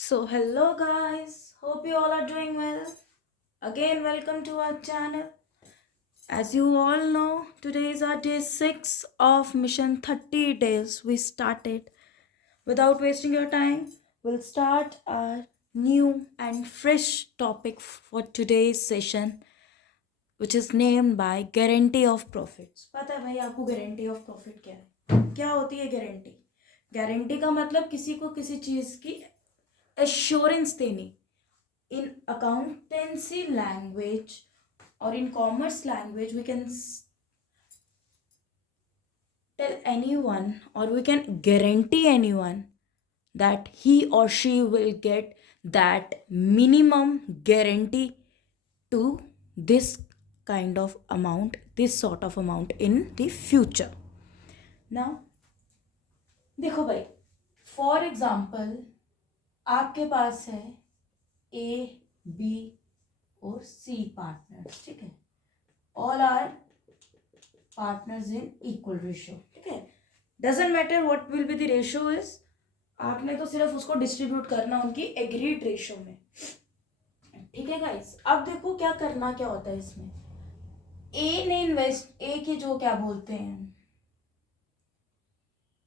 So, hello guys, hope you all are doing well. Again, welcome to our channel. As you all know, today is our day 6 of mission 30 days. We started. Without wasting your time, we'll start our new and fresh topic for today's session, which is named by guarantee of profits. पता है भाई आपको guarantee of profit क्या है? क्या होती है guarantee? Guarantee का मतलब किसी को किसी चीज की एश्योरेंस देनी. In accountancy language or in commerce language, we can tell anyone or we can guarantee anyone that he or she will get that minimum guarantee to this kind of amount, this sort of amount in the future. Now, देखो भाई, for example आपके पास है A B और सी partners. ठीक है, all are partners in equal ratio. ठीक है, doesn't matter what will be the ratio is, आपने तो सिर्फ उसको डिस्ट्रीब्यूट करना उनकी एग्रीड रेशियो में. ठीक है गाइस, अब देखो क्या करना क्या होता है इसमें. ए ने इन्वेस्ट, ए की जो क्या बोलते हैं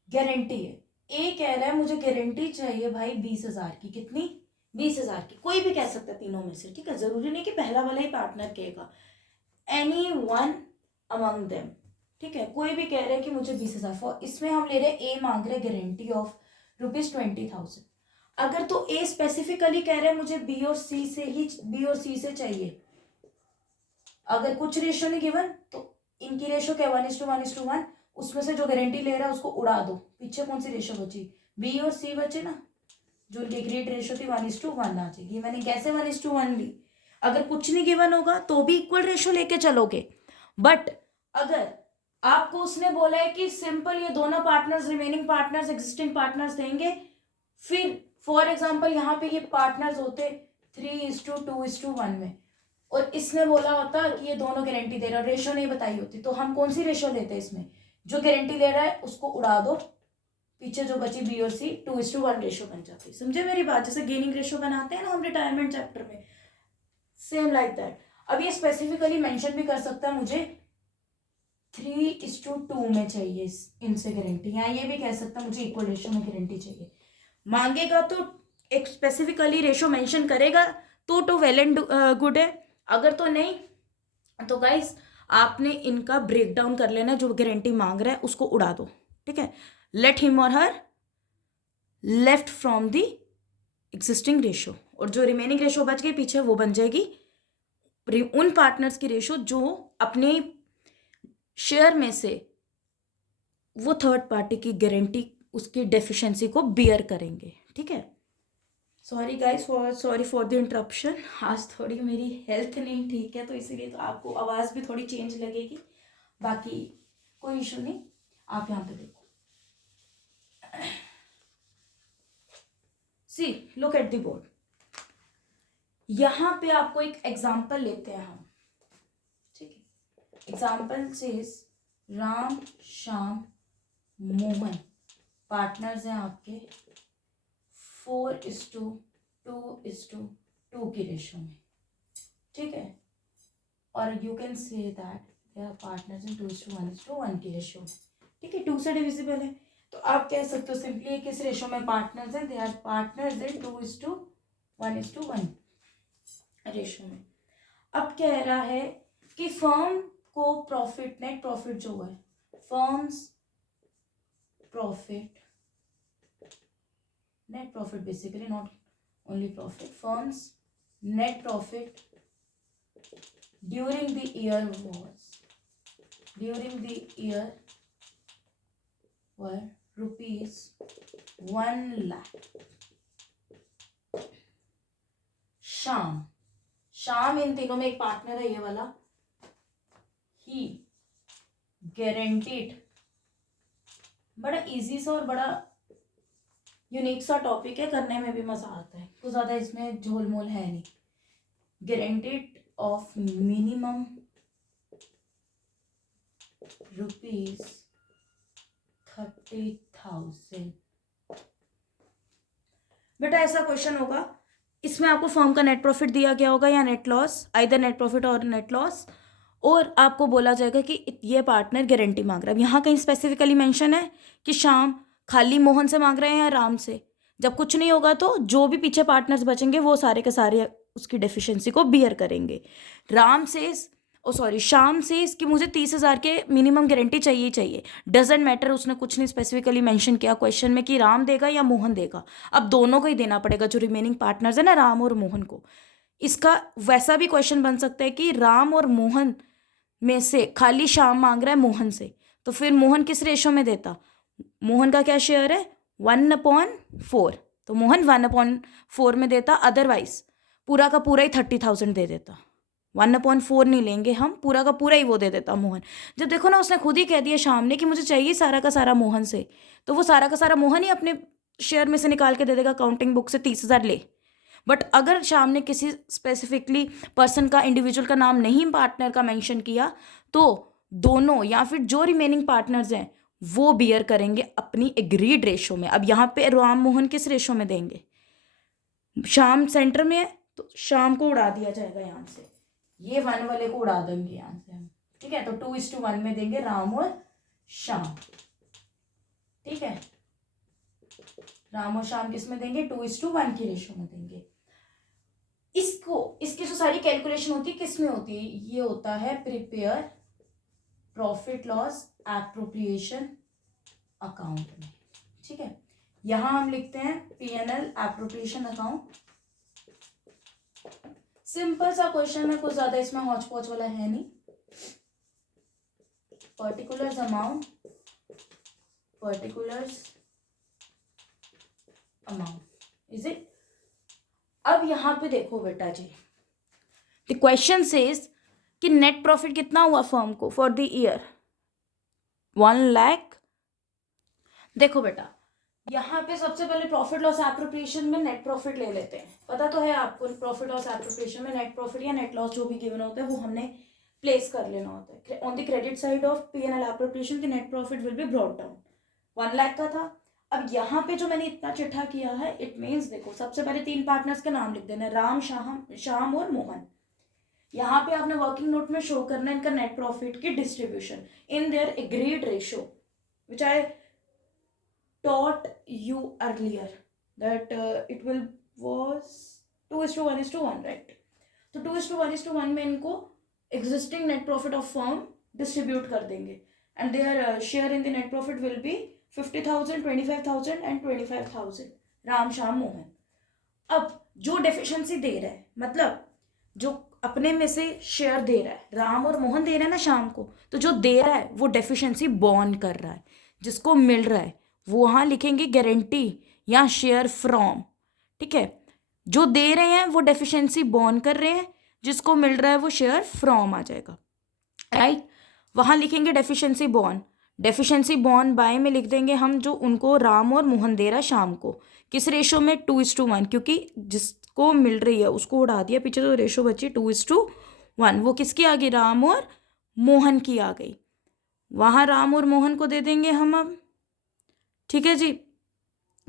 गारंटी है. ए कह रहा है मुझे गारंटी चाहिए भाई 20,000 की. कितनी? 20,000 की. कोई भी कह सकता है तीनों में से. ठीक है, जरूरी नहीं कि पहला वाला ही पार्टनर कहेगा. Any one among them. ठीक है, कोई भी कह रहे हैं कि मुझे 20,000 फॉर, इसमें हम ले रहे हैं ए मांग रहे गारंटी ऑफ ₹20,000. अगर तो ए स्पेसिफिकली कह रहे हैं मुझे बी और सी से ही, बी और सी से चाहिए, अगर कुछ रेशियो नहीं गिवन तो इनकी रेशियो क्या 1:1:1, उसमें से जो गारंटी ले रहा है उसको उड़ा दो. पीछे कौन सी रेशियो बची? बी और सी बचे ना, जो उनकी ग्रेड रेशियो थी 1:1 आ जाएगी. मैंने कैसे 1:1 ली? अगर कुछ नहीं गिवन होगा तो भी इक्वल रेशियो लेके चलोगे. बट अगर आपको उसने बोला है कि सिंपल ये दोनों partners, remaining partners, existing partners देंगे, फिर फॉर एग्जाम्पल यहाँ पे ये पार्टनर्स होते 3:2:1 में, और इसने बोला होता कि ये दोनों गारंटी दे रहा है, रेशियो नहीं बताई होती, तो हम कौन सी रेशियो लेते हैं इसमें? जो गारंटी ले रहा है उसको उड़ा दो, पीछे जो बची बी और सी 2:1 रेशियो बन जाती. समझे मेरी बात? जैसे गेनिंग रेशियो बनाते हैं ना हम रिटायरमेंट चैप्टर में, सेम लाइक दैट. अब ये स्पेसिफिकली मेंशन भी कर सकता है मुझे 3:2 में चाहिए इनसे गारंटी, या ये भी कह सकता है मुझे इक्वल रेशियो में गारंटी चाहिए. मांगेगा तो एक स्पेसिफिकली रेशियो मेंशन करेगा तो वेल एंड गुड है. अगर तो नहीं तो गाइस आपने इनका ब्रेक डाउन कर लेना. जो गारंटी मांग रहा है उसको उड़ा दो. ठीक है, लेट हिम और her left from the existing ratio, और जो रिमेनिंग रेशियो बच गई पीछे वो बन जाएगी उन पार्टनर्स की रेशियो जो अपने शेयर में से वो थर्ड पार्टी की गारंटी, उसकी डेफिशिएंसी को बियर करेंगे. ठीक है, sorry guys sorry for the interruption. आज थोड़ी मेरी हेल्थ नहीं ठीक है तो इसीलिए तो आपको आवाज़ भी थोड़ी चेंज लगेगी. बाकी कोई इशू नहीं. आप यहाँ पे देखो, see look at the board. यहाँ पे आपको एक एग्जाम्पल लेते हैं हम. ठीक है, example says Ram Shyam Mohan partners हैं आपके 4:2:2 की रेशियो में. ठीक है, और you can say that they are partners in 2:1:1 की रेशियो में. ठीक है, 2 से डिविजिबल है तो आप कह सकते हो सिंपली किस रेशियो में पार्टनर्स हैं? They are partners in 2:1:1 ratio में. अब कह रहा है कि फर्म को प्रॉफिट, नेट प्रॉफिट जो है, firms profit, net profit basically, not only profit, firms net profit during the year were ₹1,00,000. शाम इन तीनों में एक पार्टनर है ये वाला. ही गारंटीड, बड़ा इजी सा और बड़ा यूनिक सा टॉपिक है, करने में भी मजा आता है, कुछ ज्यादा इसमें झोल मोल है नहीं. Guaranteed of minimum ₹30,000. बेटा ऐसा क्वेश्चन होगा, इसमें आपको फर्म का नेट प्रॉफिट दिया गया होगा या net loss, either net profit और नेट लॉस, और आपको बोला जाएगा कि ये पार्टनर गारंटी मांग रहा है। अब यहाँ कहीं स्पेसिफिकली मेंशन है कि श्याम खाली मोहन से मांग रहे हैं या राम से। जब कुछ नहीं होगा तो जो भी पीछे पार्टनर्स बचेंगे वो सारे के सारे उसकी डेफिशिएंसी को बियर करेंगे। श्याम से कि मुझे 30,000 के मिनिमम गारंटी चाहिए ही चाहिए। डजेंट मैटर, उसने कुछ नहीं स्पेसिफिकली मेंशन किया क्वेश्चन में कि राम देगा या मोहन देगा। अब दोनों को ही देना पड़ेगा, जो रिमेनिंग पार्टनर्स है ना, राम और मोहन को। इसका वैसा भी क्वेश्चन बन सकता है कि राम और मोहन में से खाली श्याम मांग रहा है मोहन से, तो फिर मोहन किस रेशो में देता? मोहन का क्या शेयर है? 1/4। तो मोहन 1/4 में देता, अदरवाइज पूरा का पूरा ही 30,000 दे देता। 1/4 नहीं लेंगे हम, पूरा का पूरा ही वो दे देता मोहन। जब देखो ना, उसने खुद ही कह दिया शाम ने कि मुझे चाहिए सारा का सारा मोहन से, तो वो सारा का सारा मोहन ही अपने शेयर में से निकाल के दे देगा काउंटिंग बुक से 30,000 ले। बट अगर शाम ने किसी स्पेसिफिकली पर्सन का, इंडिविजुअल का नाम नहीं पार्टनर का मेंशन किया, तो दोनों या फिर जो रिमेनिंग पार्टनर्स हैं वो बियर करेंगे अपनी एग्रीड रेशो में। अब यहाँ पे राम मोहन किस रेशो में देंगे? शाम सेंटर में है तो शाम को उड़ा दिया जाएगा यहाँ से, ये 1 वाले को उड़ा देंगे यहाँ से हम, ठीक है। तो 2:1 में देंगे राम और शाम, ठीक है। राम और शाम किस में देंगे? 2:1 की रेशो में देंगे। इसकी जो सारी कैलकुलेशन होती है किस में होती है? ये होता है prepare profit loss appropriation account में, ठीक है। यहां हम लिखते हैं P&L एप्रोप्रिएशन अकाउंट। सिंपल सा क्वेश्चन है, कुछ ज्यादा इसमें हौच पौच वाला है नहीं। Particulars amount, is it? अब यहां पे देखो बेटा जी, द क्वेश्चन सेज कि नेट प्रॉफिट कितना हुआ फर्म को फॉर द ईयर? 1 लाख। देखो बेटा, यहाँ पे सबसे पहले प्रॉफिट लॉस एप्रोप्रिएशन में नेट प्रॉफिट ले लेते हैं। पता तो है आपको, प्रॉफिट लॉस एप्रोप्रिएशन में नेट प्रॉफिट या नेट लॉस जो भी गिवन होता है वो हमने प्लेस कर लेना होता है। On the credit side of P&L appropriation, the net profit will be brought down. 1 lakh का था। अब यहाँ पे जो मैंने इतना चिट्ठा किया है, इट मीन्स देखो, सबसे पहले 3 पार्टनर्स के नाम लिख देना, राम, श्याम और मोहन। यहाँ पे आपने वर्किंग नोट में शो करना है इनका नेट प्रॉफिट की distribution in their agreed ratio, which I taught you earlier that it was 2:1, right? तो 2:1 में इनको existing net profit of firm distribute कर देंगे, and their share in the net profit will be 50,000, 25,000 and 25,000। Ram, Shyam, Mohan. अब जो deficiency दे रहा है, मतलब जो अपने में से शेयर दे रहा है, राम और मोहन दे रहे हैं ना श्याम को, तो जो दे रहा है वो डेफिशिएंसी बॉर्न कर रहा है। जिसको मिल रहा है वो वहाँ लिखेंगे गारंटी या शेयर फ्रॉम, ठीक है। जो दे रहे हैं वो डेफिशिएंसी बॉर्न कर रहे हैं, जिसको मिल रहा है वो शेयर फ्रॉम आ जाएगा, राइट। वहाँ लिखेंगे deficiency borne. Deficiency borne by में लिख देंगे हम, जो उनको राम और मोहन दे रहा है शाम को, किस रेशो में? 2:1, क्योंकि जिसको मिल रही है उसको उड़ा दिया पीछे, तो रेशो बची 2:1। वो किसकी आ गई? राम और मोहन की आ गई। वहाँ राम और मोहन को दे देंगे हम अब, ठीक है जी।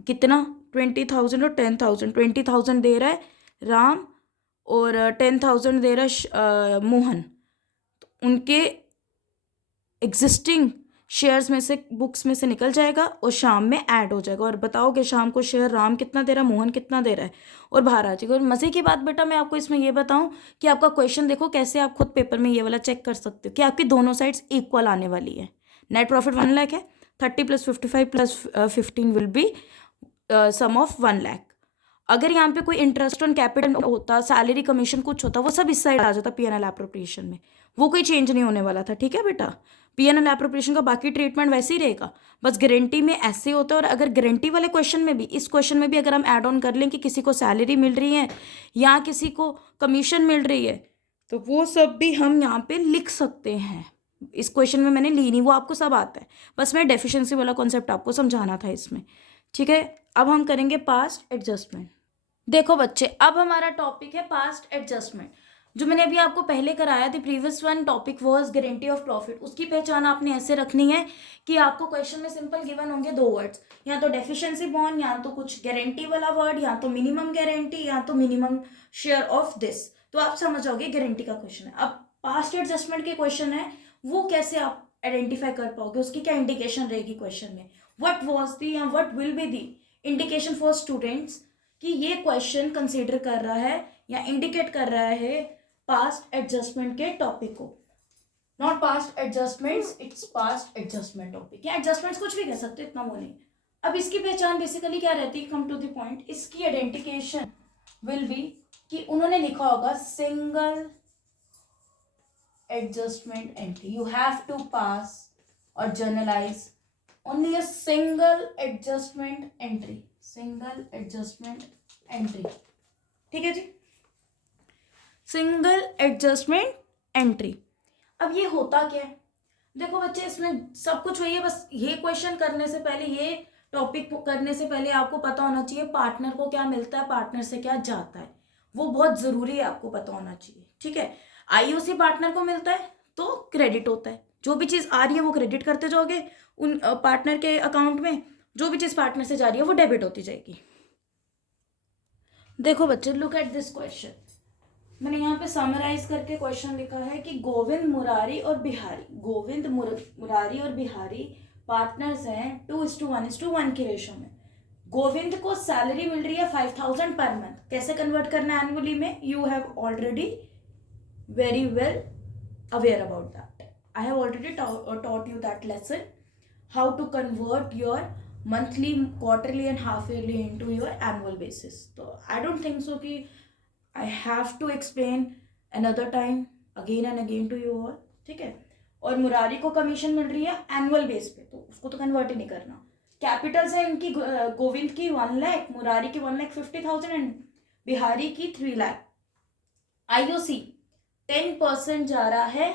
कितना? 20,000 और 10,000। 20,000 दे रहा है राम और 10,000 दे रहा है मोहन। तो उनके एग्जिस्टिंग शेयर्स में से, बुक्स में से निकल जाएगा और शाम में ऐड हो जाएगा। और बताओगे शाम को शेयर राम कितना दे रहा है, मोहन कितना दे रहा है, और बाहर आ जाएगा। और मज़े की बात बेटा, मैं आपको इसमें ये बताऊं कि आपका क्वेश्चन देखो कैसे आप खुद पेपर में ये वाला चेक कर सकते हो कि आपकी दोनों साइड्स इक्वल आने वाली है। नेट प्रॉफिट 1 लाख है, 30 + 55 + 15 will be sum of 1 lakh. अगर यहाँ पे कोई इंटरेस्ट ऑन कैपिटल होता, सैलरी कमीशन कुछ होता, वो सब इस साइड आ जाता P&L एप्रोप्रिएशन में। वो कोई चेंज नहीं होने वाला था, ठीक है बेटा। P&L एप्रोप्रिएशन का बाकी ट्रीटमेंट वैसे ही रहेगा, बस गारंटी में ऐसे होता है। और अगर गारंटी वाले क्वेश्चन में भी, इस क्वेश्चन में भी अगर हम ऐड ऑन कर लें कि किसी को सैलरी मिल रही है या किसी को कमीशन मिल रही है, तो वो सब भी हम यहाँ पे लिख सकते हैं। इस क्वेश्चन में मैंने ली नहीं, वो आपको सब आता है, बस मैं डेफिशिएंसी वाला कॉन्सेप्ट आपको समझाना था इसमें, ठीक है। अब हम करेंगे पास्ट एडजस्टमेंट। देखो बच्चे, अब हमारा टॉपिक है पास्ट एडजस्टमेंट। जो मैंने अभी आपको पहले कराया the previous one topic was guarantee of profit, उसकी पहचान आपने ऐसे रखनी है कि आपको क्वेश्चन में सिंपल गिवन होंगे दो वर्ड्स, या तो डेफिशिएंसी बॉन्ड, या तो कुछ गारंटी वाला वर्ड, या तो मिनिमम गारंटी, या तो मिनिमम शेयर ऑफ दिस, तो आप समझ जाओगे गारंटी का क्वेश्चन है। अब पास्ट एडजस्टमेंट के क्वेश्चन है, वो कैसे आप आइडेंटिफाई कर पाओगे, उसकी क्या इंडिकेशन रहेगी क्वेश्चन में, व्हाट वाज दी या what will be the indication for students कि ये क्वेश्चन कंसीडर कर रहा है या इंडिकेट कर रहा है पास्ट एडजस्टमेंट के टॉपिक को। Not past adjustments, its past adjustment topic, या एडजस्टमेंट्स कुछ भी कह सकते हो, इतना वो नहीं। अब इसकी पहचान बेसिकली क्या रहती है, कम टू द पॉइंट, इसकी आइडेंटिफिकेशन विल बी कि उन्होंने लिखा होगा single adjustment entry, you have to pass और journalise only a single adjustment entry, single adjustment entry, ठीक है जी, सिंगल एडजस्टमेंट एंट्री। अब ये होता क्या है, देखो बच्चे इसमें सब कुछ वही है, बस ये क्वेश्चन करने से पहले, ये टॉपिक करने से पहले आपको पता होना चाहिए पार्टनर को क्या मिलता है, पार्टनर से क्या जाता है, वो बहुत जरूरी है, आपको पता होना चाहिए, ठीक है। आईओसी पार्टनर को मिलता है तो क्रेडिट होता है, जो भी चीज आ रही है वो क्रेडिट करते जाओगे उन पार्टनर के अकाउंट में, जो भी चीज पार्टनर से जा रही है वो डेबिट होती जाएगी। देखो बच्चे, लुक एट दिस क्वेश्चन, मैंने यहाँ पे समराइज करके क्वेश्चन लिखा है कि गोविंद मुरारी और बिहारी, गोविंद मुरारी और बिहारी पार्टनर्स हैं 2:1:1 के रेशो में। गोविंद को सैलरी मिल रही है 5,000 पर मंथ, कैसे कन्वर्ट करना है एनुअली में, you have already very well aware about that, I have already taught you that lesson, how to convert your monthly, quarterly and half yearly into your annual basis. तो I don't think so कि I have to explain another time again and again to you all, ठीक है। और मुरारी को commission मिल रही है annual base पे, तो उसको तो कन्वर्ट ही नहीं करना। कैपिटल्स है इनकी, गोविंद की 1 लाख, मुरारी की 1,50,000 एंड बिहारी की 3 लाख। आईओसी 10% जा रहा है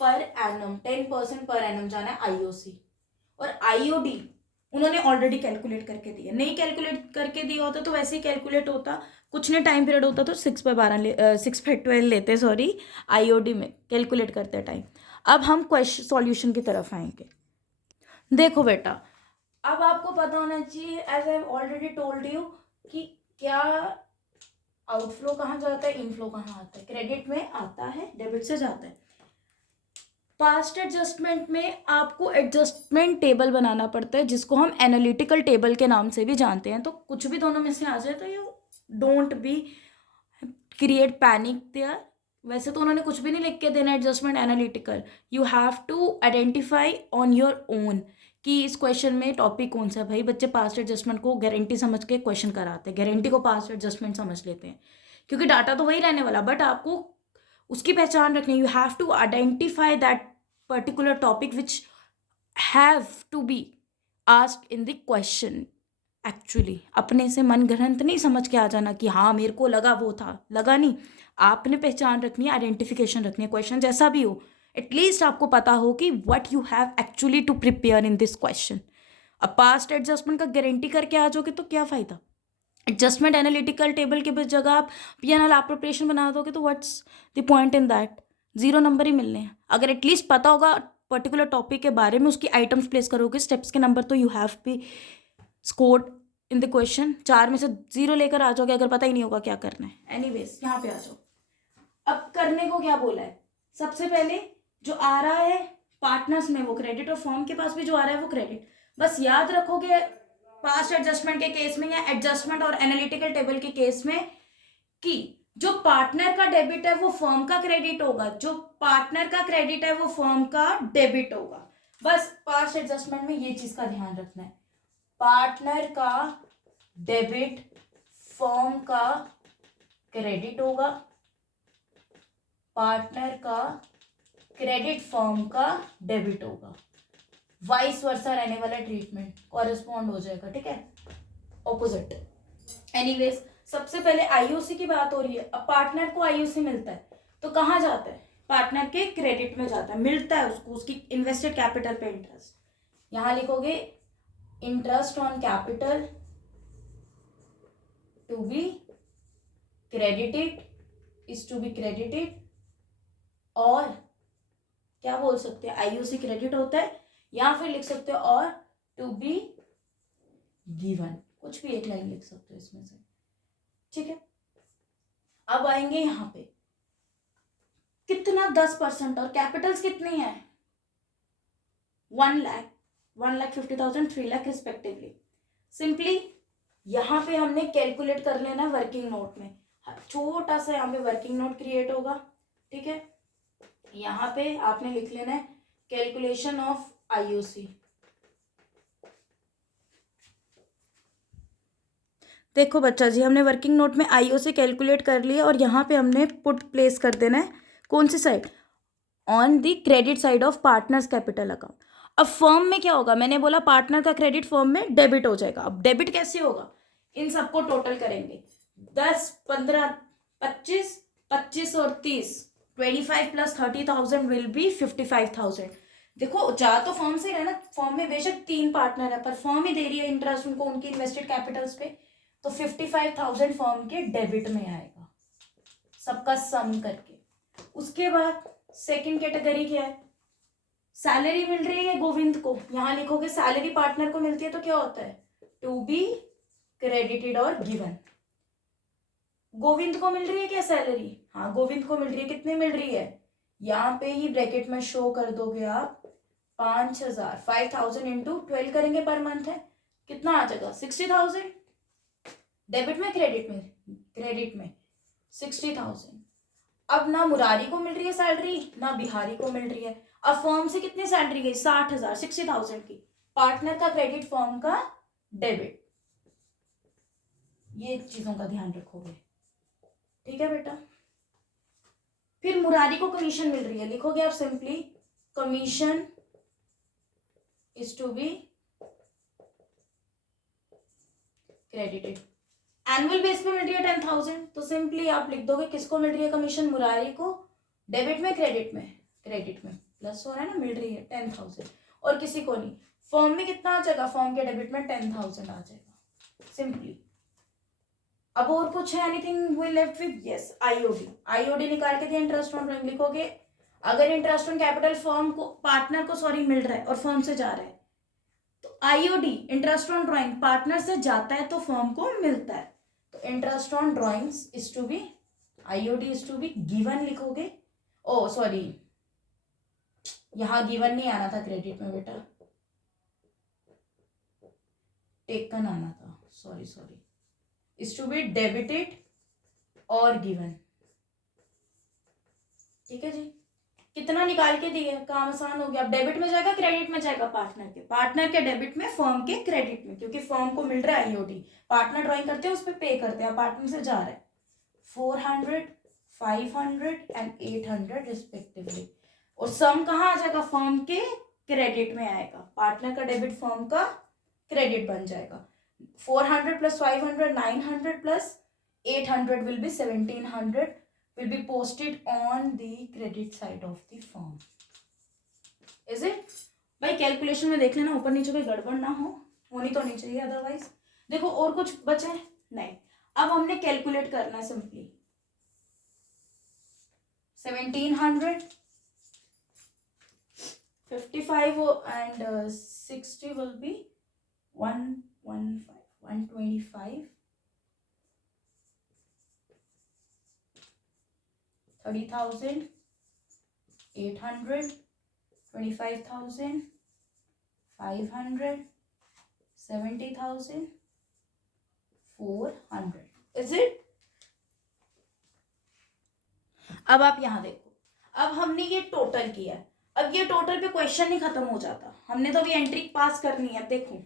पर एनम, 10% पर एनम जाना है आईओसी। और आईओडी उन्होंने ऑलरेडी कैलकुलेट करके दिया, नहीं कैलकुलेट करके दिया होता तो वैसे ही कैलकुलेट होता, कुछ नहीं टाइम पीरियड होता तो 6/12 लेते, सॉरी, आईओडी में कैलकुलेट करते टाइम। अब हम क्वेश्चन सॉल्यूशन की तरफ आएंगे। देखो बेटा, अब आपको पता होना चाहिए, as I already told you, कि क्या आउटफ्लो कहाँ जाता है, इनफ्लो कहाँ आता है, क्रेडिट में आता है, डेबिट से जाता है। पास्ट एडजस्टमेंट में आपको एडजस्टमेंट टेबल बनाना पड़ता है, जिसको हम एनालिटिकल टेबल के नाम से भी जानते हैं। तो कुछ भी दोनों में से आ जाए तो you don't be create panic there, वैसे तो उन्होंने कुछ भी नहीं लिख के देना adjustment analytical, you have to identify on your own कि इस क्वेश्चन में टॉपिक कौन सा है। भाई बच्चे पास्ट एडजस्टमेंट को गारंटी समझ के क्वेश्चन कराते हैं, गारंटी को पास्ट एडजस्टमेंट समझ लेते हैं, क्योंकि डाटा तो वही रहने वाला, बट आपको उसकी पहचान रखनी, you have to identify that particular topic which have to be asked in the question. Actually अपने से मन गढ़ंत नहीं समझ के आ जाना कि हाँ मेरे को लगा वो था, लगा नहीं, आपने पहचान रखनी है, आइडेंटिफिकेशन रखनी है, क्वेश्चन जैसा भी हो एटलीस्ट आपको पता हो कि what you have actually to prepare in this question. अब पास्ट एडजस्टमेंट का गारंटी करके आ जाओगे तो क्या फ़ायदा, एडजस्टमेंट एनालिटिकल टेबल के जगह आप पीएनएल एप्रोप्रिएशन बना दोगे तो what's the point in that, 0 number ही मिलने हैं। अगर एटलीस्ट पता होगा पर्टिकुलर टॉपिक के बारे में, उसकी आइटम्स प्लेस करोगे, स्टेप्स के नंबर, तो you have B scored in the question. 4 में से 0 लेकर आ जाओगे अगर पता ही नहीं होगा क्या करना है। एनीवेज यहाँ पे आ जाओ, अब करने को क्या बोला है, सबसे पहले जो आ रहा है पार्टनर्स में वो क्रेडिट, और फॉर्म के पास भी जो आ रहा है वो क्रेडिट। बस याद रखोगे पास्ट एडजस्टमेंट के केस में या एडजस्टमेंट और एनालिटिकल टेबल के केस में कि जो पार्टनर का डेबिट है वो फर्म का क्रेडिट होगा, जो पार्टनर का क्रेडिट है वो फर्म का डेबिट होगा। बस पास्ट एडजस्टमेंट में ये चीज का ध्यान रखना है, पार्टनर का डेबिट फर्म का क्रेडिट होगा, पार्टनर का क्रेडिट फर्म का डेबिट होगा, वाइस वर्सा रहने वाला ट्रीटमेंट कॉरेस्पॉन्ड हो जाएगा, ठीक है, ऑपोजिट। एनीवेज सबसे पहले आईओसी की बात हो रही है। अब पार्टनर को आईओसी मिलता है तो कहाँ जाता है, पार्टनर के क्रेडिट में जाता है, मिलता है उसको उसकी इन्वेस्टेड कैपिटल पे इंटरेस्ट। यहां लिखोगे interest on capital to be credited is to be credited, और क्या बोल सकते हैं, आईओसी क्रेडिट होता है, या फिर लिख सकते हो और टू बी गिवन, कुछ भी एक लाइन लिख सकते हो इसमें से, ठीक है। अब आएंगे यहाँ पे कितना 10%, और कैपिटल्स कितनी है 1 लाख, 1,50,000, 3 लाख रिस्पेक्टिवली। सिंपली यहाँ पे हमने कैलकुलेट कर लेना वर्किंग नोट में, छोटा सा यहाँ पे वर्किंग नोट क्रिएट होगा, ठीक है। यहाँ पे आपने लिख लेना है कैलकुलेशन ऑफ आईओसी। देखो बच्चा जी, हमने वर्किंग नोट में आईओसी कैलकुलेट कर लिया, और यहाँ पे हमने पुट प्लेस कर देना है कौन सी side, on the credit side of partners capital account. अब फर्म में क्या होगा, मैंने बोला पार्टनर का क्रेडिट फर्म में डेबिट हो जाएगा। अब डेबिट कैसे होगा, इन सबको टोटल करेंगे, 10, 15, 25, 25 और 30, 25 प्लस 30,000 विल बी 55,000। देखो जा तो फर्म से है ना, फर्म में बेशक 3 पार्टनर है, पर फर्म ही दे रही है इंटरेस्ट उनको उनकी इन्वेस्टेड कैपिटल्स पे, तो 55,000 फर्म के डेबिट में आएगा सबका सम करके। उसके बाद सेकंड कैटेगरी क्या है, सैलरी मिल रही है गोविंद को, यहां लिखोगे सैलरी पार्टनर को मिलती है तो क्या होता है टू बी क्रेडिटेड और गिवन। गोविंद को मिल रही है क्या सैलरी, हाँ गोविंद को मिल रही है, कितनी मिल रही है, यहाँ पे ही ब्रैकेट में शो कर दोगे आप 5,000, 5,000 इंटू 12 करेंगे पर मंथ है, कितना आ जाएगा 60,000, डेबिट में क्रेडिट में, क्रेडिट में 60,000। अब ना मुरारी को मिल रही है सैलरी, ना बिहारी को मिल रही है, अब फर्म से कितनी सैलरी गई 60,000, 60,000 की, पार्टनर का क्रेडिट फर्म का डेबिट, ये चीजों का ध्यान रखोगे, ठीक है बेटा। फिर मुरारी को कमीशन मिल रही है, लिखोगे आप simply commission is to be credited, annual base पे मिल रही है 10,000, तो सिंपली आप लिख दोगे किसको मिल रही है कमीशन, मुरारी को, डेबिट में क्रेडिट में, क्रेडिट में प्लस हो रहा है ना, मिल रही है 10,000, और किसी को नहीं। फर्म में कितना आ जाएगा, फर्म के डेबिट में 10,000 आ जाएगा सिंपली। अब और कुछ है, anything we left with, yes IOD, IOD निकाल के दिया इंटरेस्ट ऑन ड्राइंग, लिखोगे अगर इंटरेस्ट ऑन कैपिटल फर्म को पार्टनर को सॉरी मिल रहा है और फर्म से जा रहा है, तो IOD interest on drawing partner से जाता है तो फर्म को मिलता है, तो interest on drawings is to be, IOD is to be given लिखोगे, ओ सॉरी यहां गिवन नहीं आना था क्रेडिट में बेटा, टेकन आना था, sorry sorry, is to be debited और गिवन, ठीक है जी। कितना निकाल के दिए, काम आसान हो गया। अब डेबिट में जाएगा क्रेडिट में जाएगा, पार्टनर के डेबिट में फर्म के क्रेडिट में, क्योंकि फर्म को मिल रहा है आईओडी, पार्टनर ड्राइंग करते हैं उस पर पे करते हैं, पार्टनर से जा रहा है 400, 500 एंड 800 रिस्पेक्टिवली, और सम कहाँ आ जाएगा, फर्म के क्रेडिट में आएगा, पार्टनर का डेबिट फर्म का क्रेडिट बन जाएगा, 400 plus 500 900 plus 800 will be 1,700 will be posted on the credit side of the firm. Is it? भाई कैलकुलेशन में देख लेना ऊपर नीचे कोई गड़बड़ ना हो, होनी तो नहीं चाहिए अदरवाइज। देखो और कुछ बचा है नहीं, अब हमने कैलकुलेट करना है simply 1,700, 55 and 60 will be 115, 125, 30,000, 800, 25,000, 500, 70,000, 400. Is it? अब आप यहां देखो, अब हमने ये टोटल किया, अब ये टोटल पे क्वेश्चन नहीं खत्म हो जाता, हमने तो अभी एंट्री पास करनी है। देखो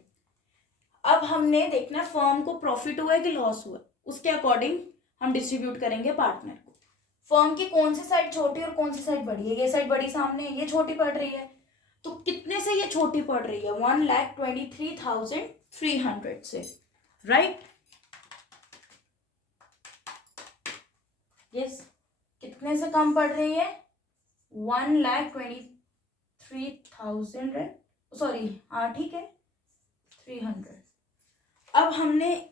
अब हमने देखना फर्म को प्रॉफिट हुआ है कि लॉस हुआ है, उसके अकॉर्डिंग हम डिस्ट्रीब्यूट करेंगे पार्टनर को। फर्म की कौन सी साइड छोटी और कौन सी साइड बड़ी है, ये साइड बड़ी सामने है, ये छोटी पड़ रही है, तो कितने से ये छोटी पड़ रही है 1,23,300 से, राइट? यस, कितने से कम पड़ रही है 1,23,000, सॉरी हाँ ठीक है 300। अब हमने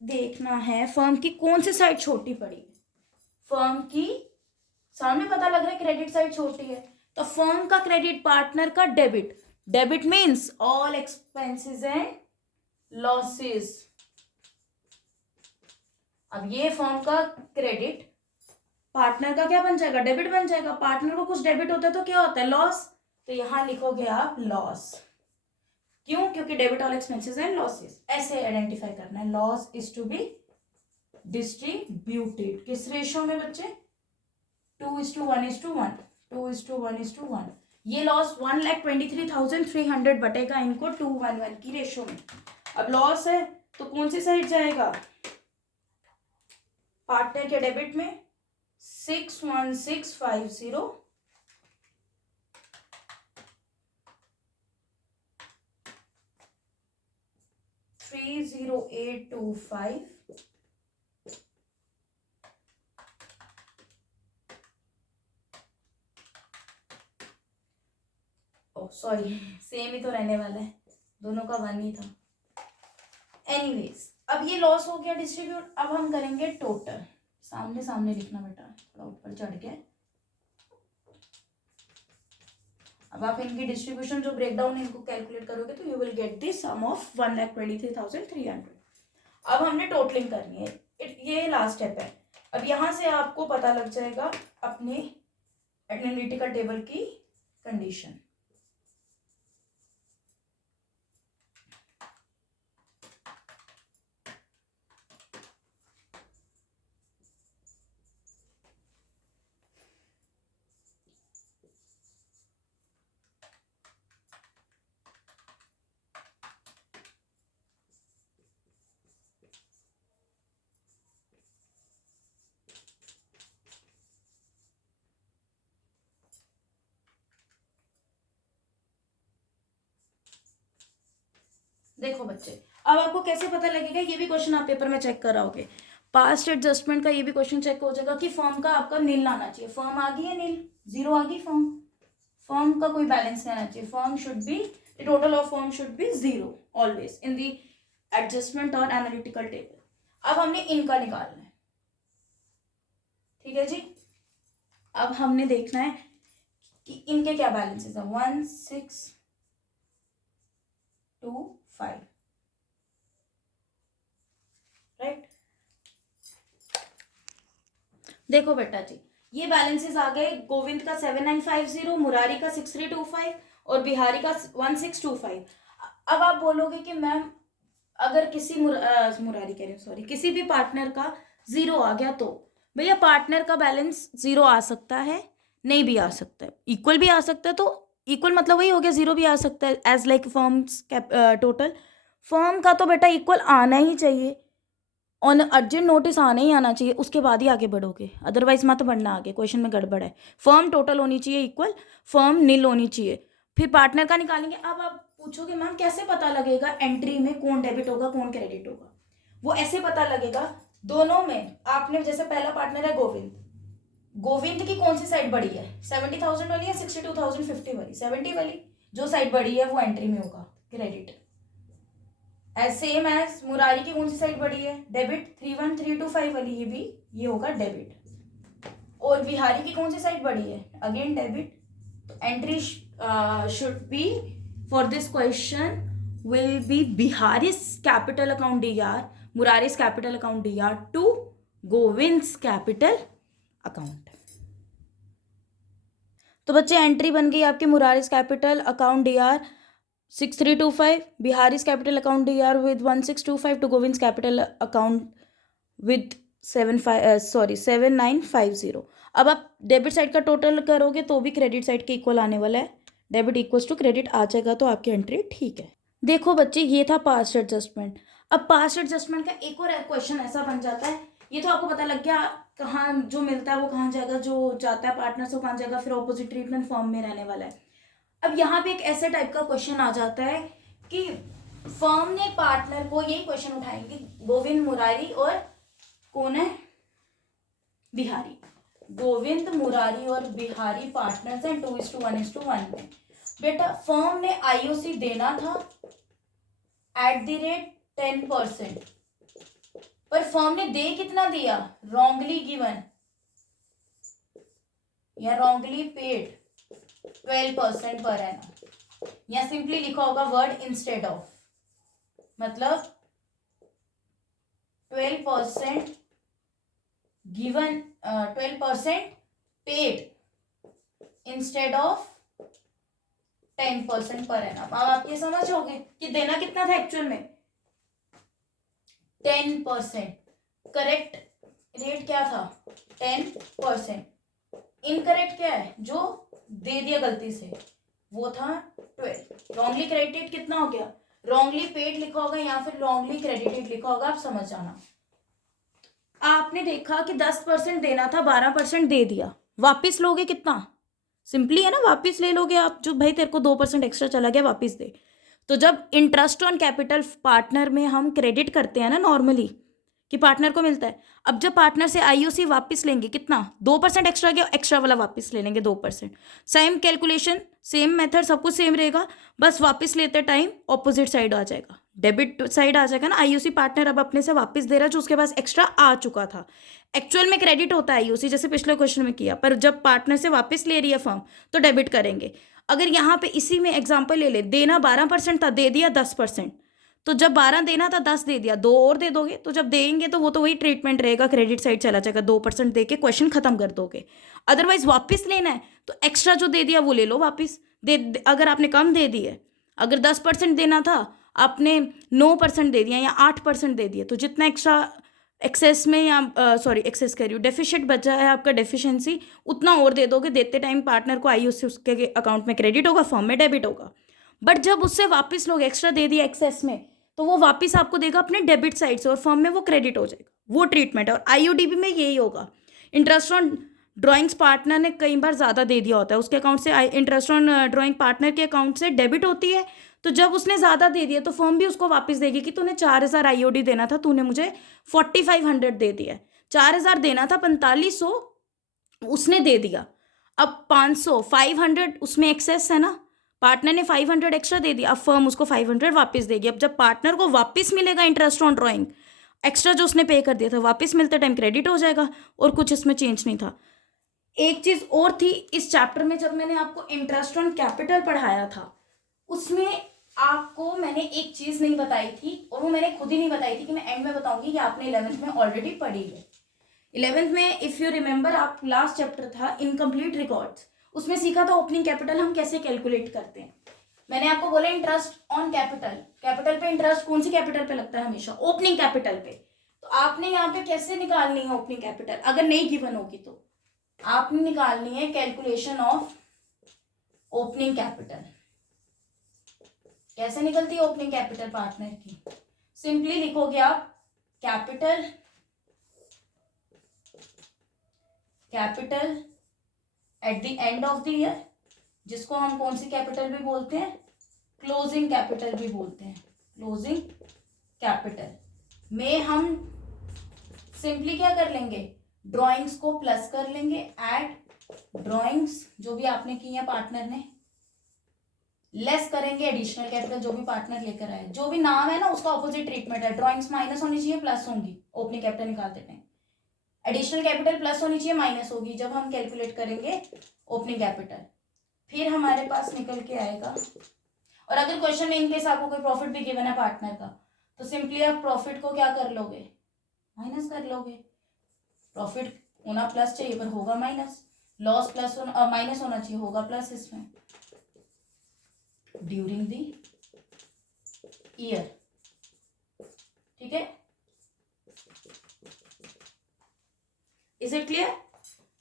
देखना है फर्म की कौन सी साइड छोटी पड़ी है, फर्म की, सामने पता लग रहा है क्रेडिट साइड छोटी है, तो फर्म का क्रेडिट पार्टनर का debit, debit means all expenses and losses. अब ये फर्म का क्रेडिट पार्टनर का क्या बन जाएगा, डेबिट बन जाएगा। पार्टनर को कुछ डेबिट होता है तो क्या होता है, लॉस। तो यहां लिखोगे आप लॉस, क्यों, क्योंकि debit all expenses and losses. ऐसे आइडेंटिफाई करना है। Loss is to be distributed किस रेशियो में बच्चे, 2:1:1, 2:1:1। ये लॉस 1,23,300 बटेगा इनको 2:1:1 की रेशियो में। अब लॉस है तो कौन सी साइड जाएगा, पार्टनर के डेबिट में 61650, 30825, सॉरी सेम ही तो रहने वाला है, दोनों का 1 ही था। एनीवेज अब ये लॉस हो गया डिस्ट्रीब्यूट। अब हम करेंगे टोटल, सामने सामने लिखना बेटा, थोड़ा ऊपर चढ़ के। अब आप इनकी डिस्ट्रीब्यूशन जो ब्रेकडाउन है इनको कैलकुलेट करोगे तो you will get the sum of 1,23,300। अब हमने टोटलिंग करनी है, ये लास्ट स्टेप है। अब यहां से आपको पता लग जाएगा अपने एनालिटिकल टेबल की कंडीशन। देखो बच्चे, अब आपको कैसे पता लगेगा, ये भी क्वेश्चन आप पेपर में चेक कराओगे। पास्ट एडजस्टमेंट का ये भी क्वेश्चन चेक हो जाएगा कि फर्म का आपका नील आना चाहिए। फर्म आ गई है नील, जीरो आ गई फर्म, फर्म का कोई बैलेंस नहीं आना चाहिए। Firm should be, the total of firm should be zero always in the adjustment और एनालिटिकल टेबल। अब हमने इनका निकालना है, ठीक है जी। अब हमने देखना है कि इनके क्या बैलेंसेस है, 1625, राइट। देखो बेटा जी, ये बैलेंसेस आ गए, गोविंद का 7950, मुरारी का 6325 और बिहारी का 1625। अब आप बोलोगे कि मैम अगर किसी मुरारी कह रही हूँ सॉरी, किसी भी पार्टनर का जीरो आ गया तो भैया पार्टनर का बैलेंस जीरो आ सकता है, नहीं भी आ सकता है, इक्वल भी आ सकता है। तो इक्वल मतलब वही हो गया, जीरो भी आ सकता है as like firms total. Firm का तो बेटा इक्वल आना ही चाहिए, ऑन अर्जेंट नोटिस आना ही आना चाहिए, उसके बाद ही आगे बढ़ोगे, अदरवाइज मत बढ़ना आगे, क्वेश्चन में गड़बड़ है। फर्म टोटल होनी चाहिए इक्वल, फर्म नील होनी चाहिए, फिर पार्टनर का निकालेंगे। अब आप पूछोगे मैम कैसे पता लगेगा एंट्री में कौन डेबिट होगा कौन क्रेडिट होगा, वो ऐसे पता लगेगा दोनों में। आपने जैसे पहला पार्टनर है गोविंद, गोविंद की कौन सी साइड बड़ी है, 70,000 वाली या 62,050 वाली, 70 वाली, जो साइड बड़ी है वो एंट्री में होगा credit. As same as Murari की कौन सी साइड बड़ी है, डेबिट, 31,325 वाली, ये भी ये होगा डेबिट। और बिहारी की कौन सी साइड बड़ी है, अगेन डेबिट। तो entry should be for this question will be Bihari's capital account DR, Murari's capital account DR to Govind's capital account. तो बच्चे एंट्री बन गई आपकी Murari's capital account DR 6325, Bihari's capital account DR with 1625 to Govind's capital account with 7950। अब आप debit side का total करोगे तो भी क्रेडिट साइड के इक्वल आने वाला है, डेबिट इक्वल्स टू क्रेडिट आ जाएगा, तो आपकी एंट्री ठीक है। देखो बच्चे ये था पास्ट एडजस्टमेंट। अब पास्ट एडजस्टमेंट का एक और क्वेश्चन ऐसा बन जाता है, ये तो आपको पता लग गया कहाँ जो मिलता है वो कहाँ जाएगा, जो जाता है पार्टनर से वो कहाँ जाएगा, फिर ऑपोजिट ट्रीटमेंट फॉर्म में रहने वाला है। अब यहाँ पे एक ऐसे टाइप का क्वेश्चन आ जाता है कि फर्म ने पार्टनर को, यही क्वेश्चन उठाएंगे, गोविंद मुरारी और कौन है, बिहारी। गोविंद मुरारी और बिहारी पार्टनर्स हैं 2:1:1 में। बेटा फर्म ने आईओसी देना था @10%, पर फर्म ने दे कितना दिया, रॉन्गली गिवन या रॉन्गली पेड 12% पर एनम, या सिंपली लिखा होगा वर्ड इंस्टेड ऑफ, मतलब 12% given, 12% paid instead of 10% per annum. अब आप ये समझोगे कि देना कितना था एक्चुअल में, 10%। करेक्ट रेट क्या था, 10%। इनकरेक्ट क्या है, जो दे दिया गलती से, वो था 12। रॉन्गली क्रेडिटेड कितना हो गया, रॉन्गली पेड लिखा होगा या फिर रॉन्गली क्रेडिटेड लिखा होगा, आप समझ जाना। आपने देखा कि 10% देना था, 12% दे दिया, वापिस लोगे कितना, सिंपली है ना, वापिस ले लोगे आप, जो भाई तेरे को 2% एक्स्ट्रा चला गया वापिस दे। तो जब इंटरेस्ट ऑन कैपिटल पार्टनर में हम क्रेडिट करते हैं ना नॉर्मली, कि पार्टनर को मिलता है, अब जब पार्टनर से आईओसी वापस लेंगे कितना, 2% एक्स्ट्रा गया, एक्स्ट्रा वाला वापस ले लेंगे 2%। सेम कैलकुलेशन, सेम मेथड, सब कुछ सेम रहेगा, बस वापस लेते टाइम ऑपोजिट साइड आ जाएगा, डेबिट साइड आ जाएगा ना। आईओसी पार्टनर अब अपने से वापस दे रहा है जो उसके पास एक्स्ट्रा आ चुका था। एक्चुअल में क्रेडिट होता है आईओसी, जैसे पिछले क्वेश्चन में किया, पर जब पार्टनर से वापस ले रही है फर्म तो डेबिट करेंगे। अगर यहाँ पे इसी में एग्जाम्पल ले ले, देना 12% था, दे दिया 10%, तो जब 12 देना था 10 दे दिया, 2 और दे दोगे, तो जब देंगे तो वो तो वही ट्रीटमेंट रहेगा, क्रेडिट साइड चला जाएगा, 2% दे के क्वेश्चन खत्म कर दोगे। अदरवाइज वापस लेना है तो एक्स्ट्रा जो दे दिया वो ले लो वापस, अगर आपने कम दे दी है, अगर 10% देना था आपने 9% दे दिया या 8% दे दिया, तो जितना एक्स्ट्रा एक्सेस में या सॉरी एक्सेस कह रही हूँ, डेफिशिएंट बचा है आपका, डेफिशिएंसी, उतना और दे दोगे। देते टाइम पार्टनर को आई उसके अकाउंट में क्रेडिट होगा, फॉर्म में डेबिट होगा। बट जब उससे वापस लोग एक्स्ट्रा दे दिया एक्सेस में, तो वो वापस आपको देगा अपने डेबिट साइड से और फॉर्म में वो क्रेडिट हो जाएगा, वो ट्रीटमेंट है। और आईओडीबी में यही होगा। इंटरेस्ट ऑन ड्राइंग्स पार्टनर ने कई बार ज़्यादा दे दिया होता है, उसके अकाउंट से इंटरेस्ट ऑन ड्राइंग पार्टनर के अकाउंट से डेबिट होती है, तो जब उसने ज़्यादा दे दिया तो फर्म भी उसको वापस देगी कि तूने 4,000 आईओडी देना था, तूने मुझे 4,500 दे दिया है। 4,000 देना था, 4,500 उसने दे दिया, अब 500 500 उसमें एक्सेस है ना, पार्टनर ने 500 एक्स्ट्रा दे दिया, अब फर्म उसको 500 वापस देगी। अब जब पार्टनर को वापस मिलेगा इंटरेस्ट ऑन ड्राइंग, एक्स्ट्रा जो उसने पे कर दिया था वापस मिलते टाइम क्रेडिट हो जाएगा, और कुछ इसमें चेंज नहीं था। एक चीज और थी इस चैप्टर में, जब मैंने आपको इंटरेस्ट ऑन कैपिटल पढ़ाया था, उसमें आपको मैंने एक चीज नहीं बताई थी, और वो मैंने खुद ही नहीं बताई थी कि मैं एंड में बताऊंगी, कि आपने 11th में ऑलरेडी पढ़ी है। 11th में इफ यू रिमेंबर, आप लास्ट चैप्टर था इनकम्प्लीट रिकॉर्ड्स, उसमें सीखा था ओपनिंग कैपिटल हम कैसे कैलकुलेट करते हैं। मैंने आपको बोला इंटरेस्ट ऑन कैपिटल, कैपिटल पे इंटरेस्ट कौन सी कैपिटल पे लगता है, हमेशा ओपनिंग कैपिटल पे। तो आपने यहाँ पे कैसे निकालनी है ओपनिंग कैपिटल, अगर नहीं गिवन होगी तो आपने निकालनी है कैलकुलेशन ऑफ ओपनिंग कैपिटल। कैसे निकलती है ओपनिंग कैपिटल पार्टनर की, सिंपली लिखोगे आप capital at the end of the year, जिसको हम कौन सी कैपिटल भी बोलते हैं, क्लोजिंग कैपिटल भी बोलते हैं। क्लोजिंग कैपिटल में हम सिंपली क्या कर लेंगे, ड्राइंग्स को प्लस कर लेंगे, ऐड ड्राइंग्स जो भी आपने की है पार्टनर ने, लेस करेंगे एडिशनल कैपिटल जो भी पार्टनर लेकर आए, जो भी नाम है ना उसका ऑपोजिट ट्रीटमेंट है, ड्राइंग्स माइनस होनी चाहिए प्लस होंगी ओपनिंग कैपिटल निकालते टाइम, एडिशनल कैपिटल प्लस होनी चाहिए माइनस होगी जब हम कैलकुलेट करेंगे ओपनिंग कैपिटल। फिर हमारे पास निकल के आएगा, और अगर क्वेश्चन में इनकेस आपको कोई प्रॉफिट भी गिवन है पार्टनर का, तो सिंपली आप प्रॉफिट को क्या कर लोगे, माइनस कर लोगे। प्रॉफिट होना प्लस चाहिए पर होगा माइनस, लॉस प्लस माइनस होना चाहिए, होगा प्लस इसमें, ड्यूरिंग द ईयर। ठीक है, इज इट क्लियर।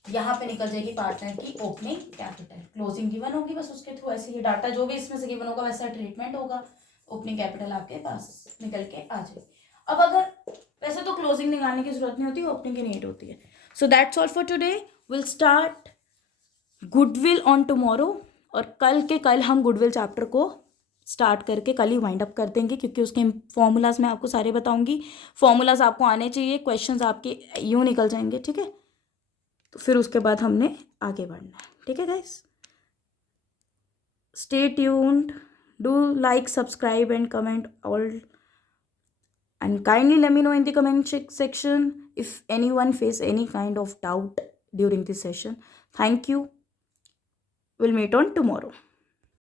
यहाँ पे निकल जाएगी पार्टनर की ओपनिंग कैपिटल, क्लोजिंग गिवन होगी बस उसके थ्रू, ऐसे ही डाटा जो भी इसमें से गिवन होगा वैसा ट्रीटमेंट होगा, ओपनिंग कैपिटल आपके पास निकल के आ जाएगी। अब अगर वैसे तो क्लोजिंग निकालने की जरूरत नहीं होती, ओपनिंग की नीड होती है। So that's all for today, will start goodwill on tomorrow, और कल हम गुडविल चैप्टर को स्टार्ट करके कल ही वाइंड अप कर देंगे, क्योंकि उसके फॉर्मूलाज मैं आपको सारे बताऊंगी। फॉर्मूलाज आपको आने चाहिए, क्वेश्चंस आपके यूँ निकल जाएंगे। ठीक है, तो फिर उसके बाद हमने आगे बढ़ना है। ठीक है guys, stay tuned, do like, subscribe and comment all, and kindly let me know in the comment section if anyone face any kind of doubt during this session. Thank you, will meet on tomorrow.